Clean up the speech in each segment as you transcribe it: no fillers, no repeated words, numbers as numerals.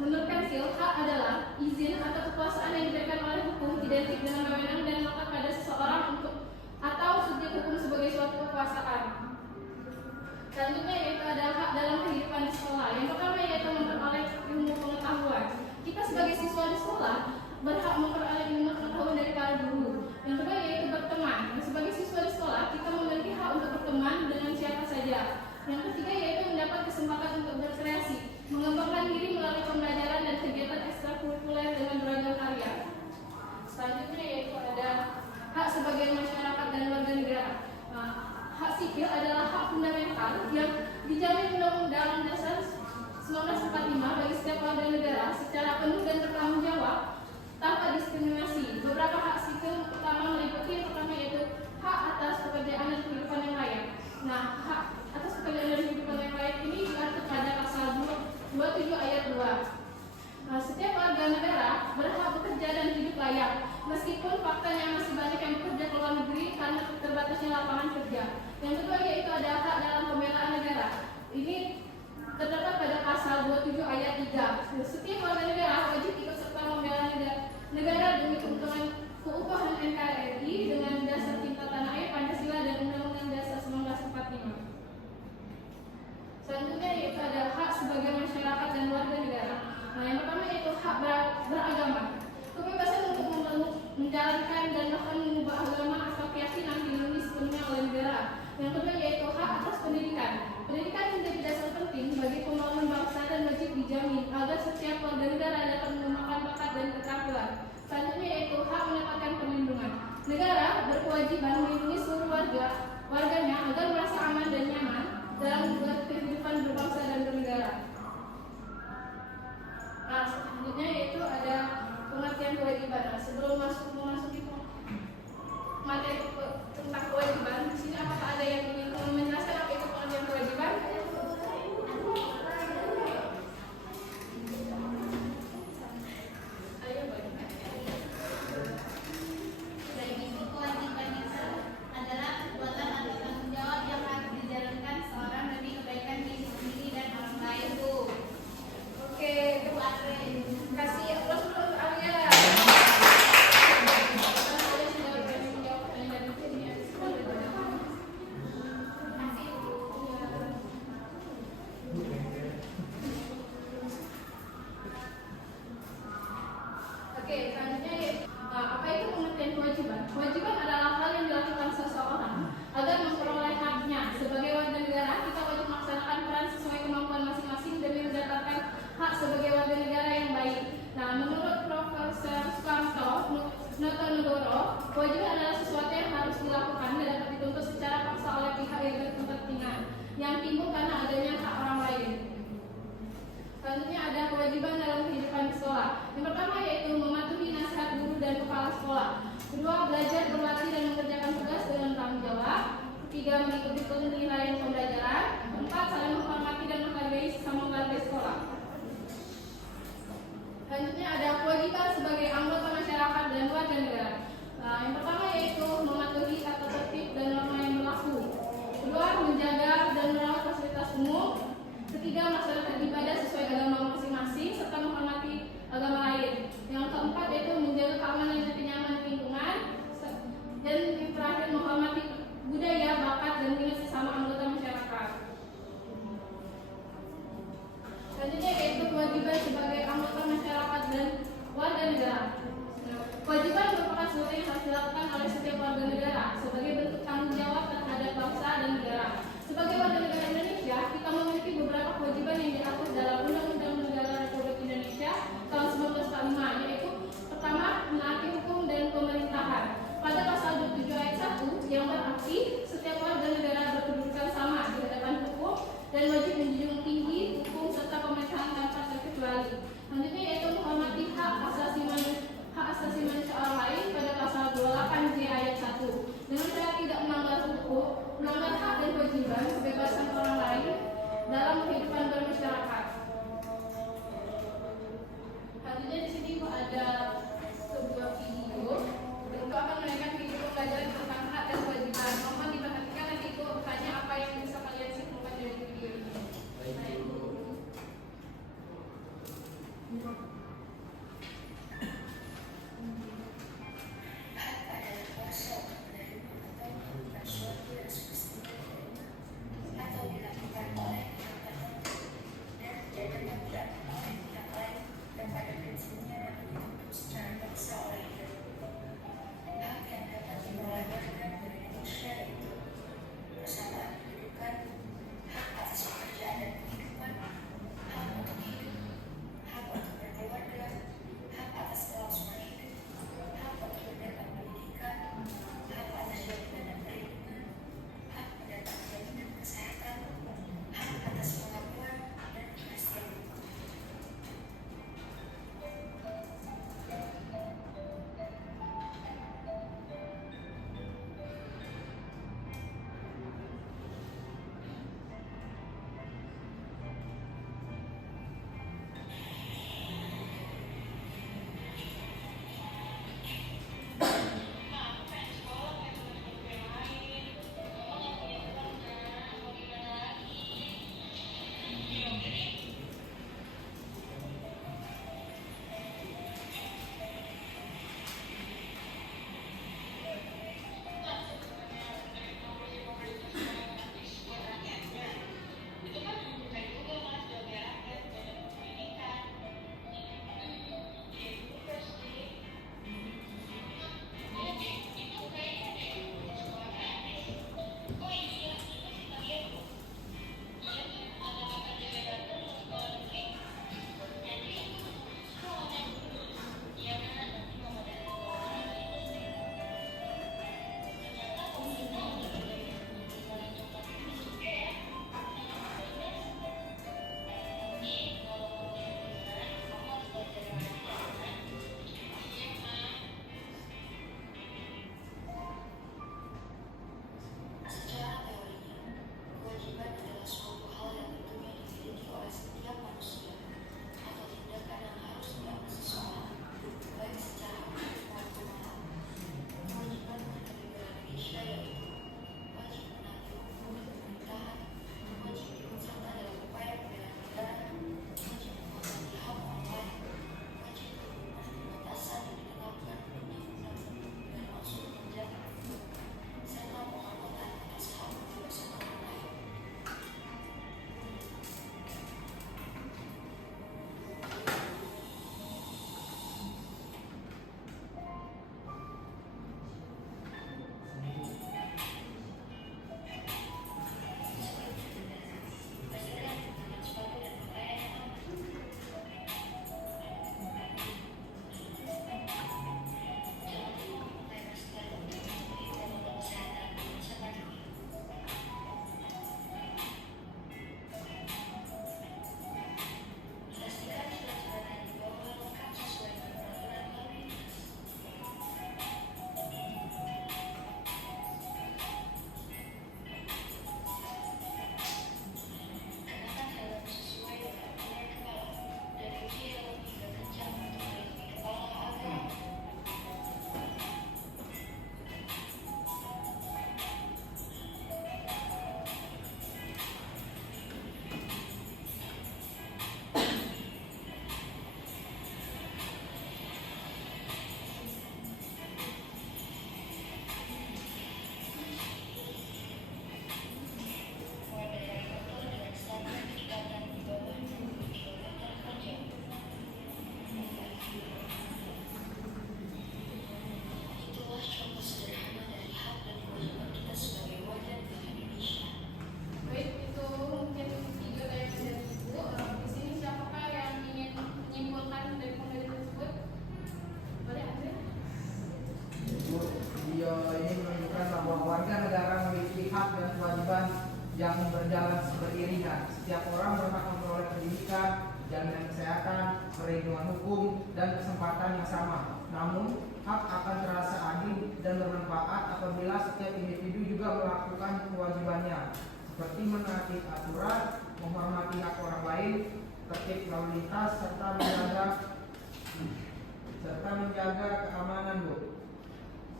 Menurut Pensil, hak adalah izin atau kekuasaan yang diberikan oleh hukum identik dengan wewenang dan melekat pada seseorang untuk atau subjek hukum sebagai suatu kekuasaan. Selanjutnya yaitu ada hak dalam kehidupan di sekolah. Yang pertama yaitu memperoleh ilmu pengetahuan. Kita sebagai siswa di sekolah berhak memperoleh ilmu pengetahuan dari para guru. Yang kedua yaitu berteman. Sebagai siswa di sekolah kita memiliki hak untuk berteman dengan siapa saja. Yang ketiga yaitu mendapat kesempatan untuk berkreasi, mengembangkan diri melalui pembelajaran dan kegiatan ekstrakurikuler dengan beragam karya. Selanjutnya yaitu ada hak sebagai masyarakat dan warga negara. Hak sipil adalah hak fundamental yang dijamin Undang-Undang Dasar 1945 bagi setiap warga negara secara penuh dan bertanggung jawab tanpa diskriminasi. Beberapa hak sipil utama meliputi yang pertama yaitu hak atas pekerjaan dan kehidupan yang layak. Nah, hak atas pekerjaan dan kehidupan yang layak ini diatur pada pasal 27 ayat 2. Setiap warga negara berhak bekerja dan hidup layak, meskipun faktanya masih banyak yang bekerja ke luar negeri karena terbatasnya lapangan kerja. Yang kedua yaitu ada hak dalam pembelaan negara. Ini terdapat pada pasal 27 ayat 3. Setiap warga negara wajib ikut serta membela negara demi keutuhan NKRI dengan dasar cinta tanah air, Pancasila dan Undang-Undang Dasar 1945. Selanjutnya yaitu ada hak sebagai masyarakat dan warga negara. Yang pertama yaitu hak beragama. Kebebasan untuk menjalankan dan bahkan mengubah agama atau keyakinan dilindungi sepenuhnya oleh negara. Yang kedua yaitu hak atas pendidikan. Pendidikan menjadi dasar penting bagi pembangunan bangsa dan wajib dijamin agar setiap warga negara dapat mengembangkan bakat dan keterampilan. Selanjutnya yaitu hak mendapatkan perlindungan. Negara berkewajiban melindungi seluruh warganya agar merasa aman dan nyaman dalam kehidupan berbangsa dan bernegara. Selanjutnya yaitu ada pengertian kewajiban. Sebelum memasuki materi tentang kewajiban, di sini apakah ada yang ingin menjelaskan apa itu pengertian kewajiban? Kewajiban adalah hal yang dilakukan seseorang agar memperoleh haknya. Sebagai warga negara, kita wajib melaksanakan peran sesuai kemampuan masing-masing demi mendapatkan hak sebagai warga negara yang baik. Menurut Profesor Sukamto Notonegoro, kewajiban adalah sesuatu yang harus dilakukan dan dapat dituntut secara paksa oleh pihak yang berkepentingan yang timbul karena adanya hak orang lain. Selanjutnya ada kewajiban dalam kehidupan di sekolah. Yang pertama yaitu mematuhi nasihat guru dan kepala sekolah. Kedua, belajar, berlatih dan mengerjakan tugas dengan tanggung jawab. Ketiga, mengikuti penilaian pembelajaran. Keempat, saling menghormati dan menghargai sesama warga sekolah. Selanjutnya ada kewajiban sebagai anggota masyarakat dan warga negara. Yang pertama yaitu mematuhi tata tertib dan norma yang berlaku. Kedua, menjaga dan merawat fasilitas umum. Ketiga, melaksanakan ibadah sesuai agama masing-masing serta menghormati agama lain. Yang keempat yaitu menjaga keamanan dan kenyamanan lingkungan. Dan yang terakhir menghormati budaya, bakat dan minat sesama anggota masyarakat. Selanjutnya yaitu kewajiban sebagai anggota masyarakat dan warga negara. Kewajiban merupakan sesuatu yang harus dilakukan oleh setiap warga negara sebagai bentuk tanggung jawab terhadap bangsa dan negara. Sebagai warga negara Indonesia, kita memiliki beberapa kewajiban yang diatur dalam Undang-Undang Negara Republik Indonesia tahun 1945, yaitu pertama, menaati hukum dan pemerintahan. Pada pasal 27 ayat 1 yang berarti setiap warga negara berkedudukan sama di hadapan hukum dan wajib menjunjung tinggi hukum serta pemerintahan tanpa terkecuali. Selanjutnya yaitu menghormati hak asasi orang berhak memperoleh pendidikan, jaminan kesehatan, perlindungan hukum, dan kesempatan yang sama. Namun, hak akan terasa adil dan bermanfaat apabila setiap individu juga melakukan kewajibannya, seperti menaati aturan, menghormati hak orang lain, tertib lalu lintas, serta menjaga keamanan, Bu.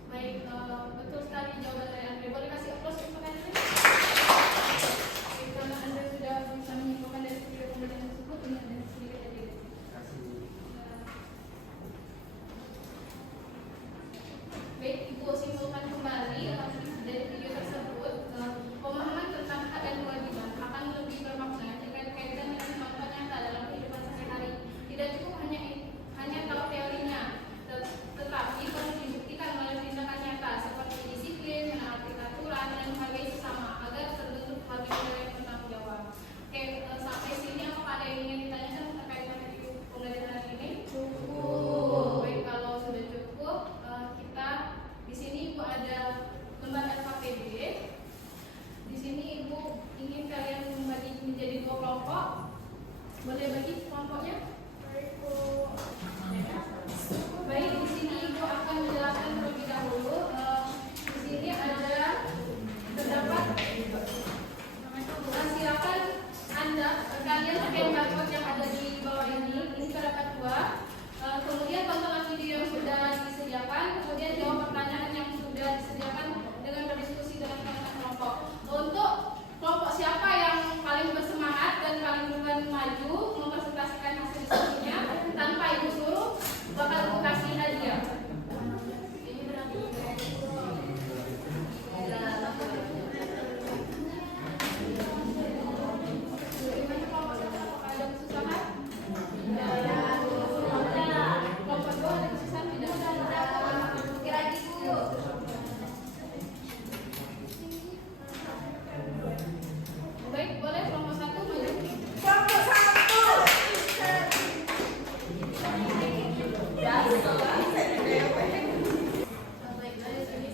Baik, betul sekali jawaban dari Andre. Boleh kasih aplaus untuk Andre? Karena Andre sudah bisa menyimpulkan dari video pembelajaran tersebut, ini ada sedikit aja. Baik, Ibu simpulkan kembali dari video tersebut, pemahaman tentang hak dan kewajiban akan lebih bermakna jika dikaitkan dengan contoh nyata dalam kehidupan sehari-hari. Tidak cukup hanya tahu teorinya, tetapi perlu dibuktikan melalui tindakan nyata seperti disiplin, menaati aturan, dan menghargai sesama agar terbentuk habit yang bertanggung jawab. Oke, sampai sini apakah ada yang ingin ditanyakan terkait dengan pembelajaran ini? Cukup. Baik, kalau sudah cukup, kita di sini Ibu ada lembar LKPD. Di sini Ibu ingin kalian membagi menjadi 2 kelompok. Boleh bagi kelompoknya? Baik, di sini Ibu akan menjelaskan terlebih dahulu. Di sini ada terdapat. Silakan Anda kalian pakai barcode yang ada di bawah ini. Ini terdapat 2. Kemudian tontonlah video yang sudah disediakan. Kemudian jawab pertanyaan yang sudah disediakan dengan berdiskusi dengan teman-teman kelompok. Untuk kelompok siapa yang paling bersemangat dan paling duluan maju mempresentasikan hasil diskusinya tanpa Ibu suruh, bakal Ibu kasih hadiah. Bagaimana kelompok siapa? Apakah ada kesusahan? Kelompok 2 ada kesusahan tidak? Kira-kira Ibu. Baik, boleh kelompok 1 maju. Kelompok 1. Baik, dari sini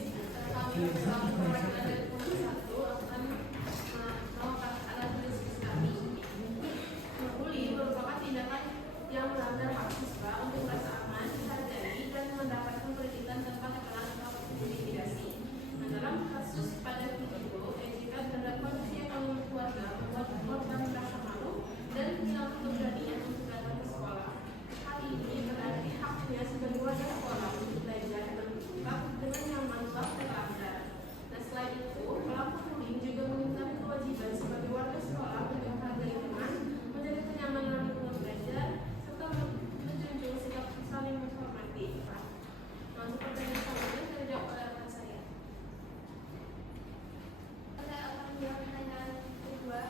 kami bersama perwakilan dari kelompok 1 akan melakukan analisis kami. Bully merupakan tindakan yang melanggar hak siswa untuk merasa aman, dihargai, dan mendapatkan pendidikan tanpa tekanan atau intimidasi. Nah, dalam kasus pada video, jika terhadap kondisi yang membuat keluarga membuat korban merasa malu dan kehilangan keberanian untuk datang ke sekolah. Hal ini berarti haknya sebagai warga sekolah untuk belajar dan bersikap dengan nyaman telah terlanggar. Nah, selain itu, pelaku bullying juga mengingkari kewajiban sebagai warga sekolah untuk menghargai teman, menjaga kenyamanan lingkungan belajar, serta menjunjung sikap saling menghormati. Nah, untuk pertanyaan selanjutnya saya jawab oleh rekan saya. Saya akan menjawab pertanyaan kedua.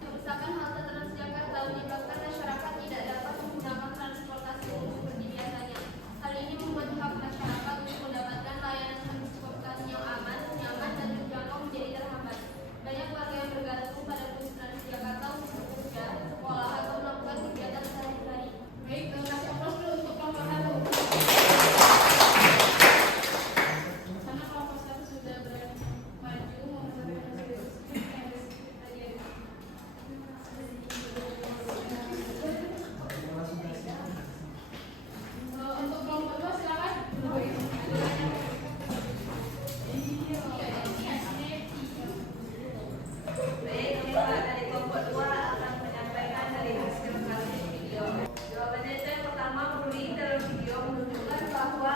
Kerusakan halte Transjakarta menyebabkan masyarakat tidak dapat menggunakan transportasi umum seperti biasanya. Hal ini membuat hak masyarakat untuk mendapatkan layanan transportasi yang aman, nyaman, dan terjangkau menjadi terhambat. Banyak warga yang bergantung pada bus Transjakarta untuk bekerja, sekolah, atau melakukan kegiatan sehari-hari. Baik, kasih aplaus dulu untuk kelompok 1. Karena kelompok 1 sudah maju mempresentasikan hasil diskusi tadi. Untuk kelompok 2 silakan. Baik, kita dari kelompok 2 akan menyampaikan dari hasil analisis video. Jawabannya itu yang pertama, bullying dalam video menunjukkan bahwa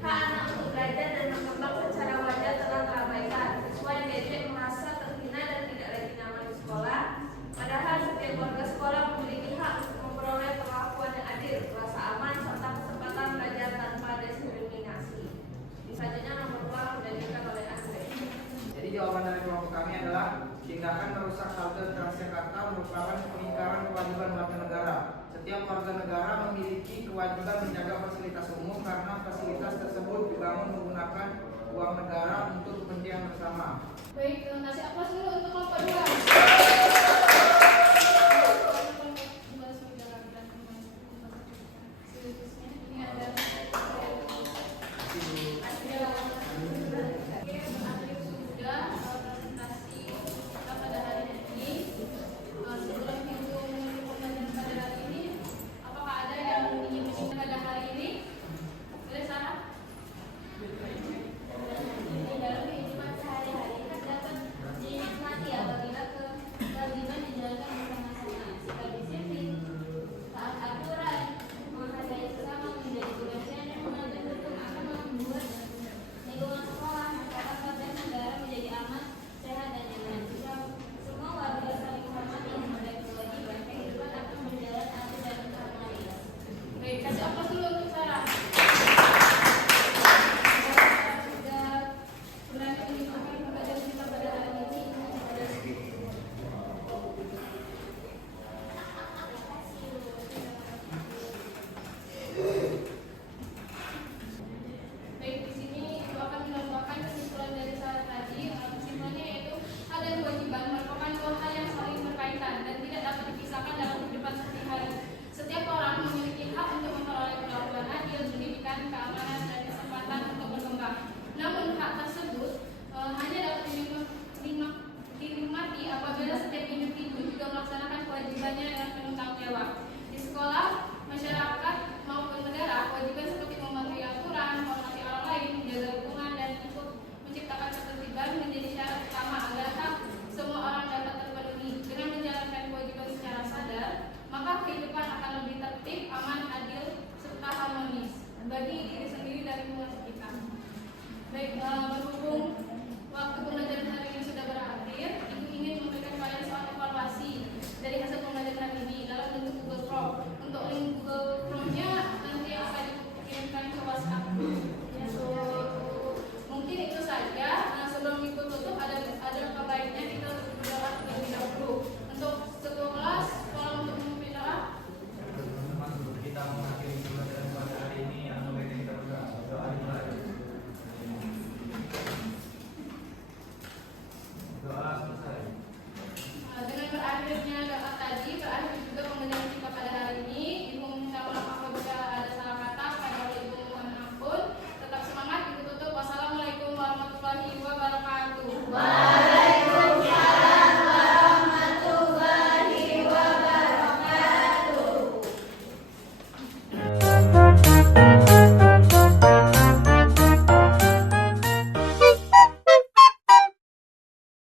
hak anak untuk belajar dan berkembang secara wajar telah terabaikan. Siswa yang diejek merasa terhina dan tidak lagi nyaman di sekolah. Padahal setiap warga sekolah memiliki hak untuk memperoleh perlakuan yang adil, rasa aman, serta kesempatan belajar tanpa diskriminasi. Selanjutnya nomor 2 dilanjutkan oleh Andre. Jadi jawaban dari kelompok kami adalah tindakan merusak halte Transjakarta merupakan pengingkaran kewajiban warga negara. Setiap warga negara memiliki kewajiban menjaga fasilitas umum karena fasilitas tersebut dibangun menggunakan uang negara untuk kepentingan bersama. Baik, kasih aplaus dulu untuk kelompok 2. Ini ada sudah presentasi kita pada hari ini. bagi diri sendiri dan lingkungan sekitar. Baik, berhubung waktu pembelajaran hari ini sudah berakhir, Ibu ingin memberikan kalian soal evaluasi dari hasil pembelajaran hari ini dalam bentuk Google Form. Untuk link Google Form-nya nanti akan dikirimkan ke WhatsApp. Ya, so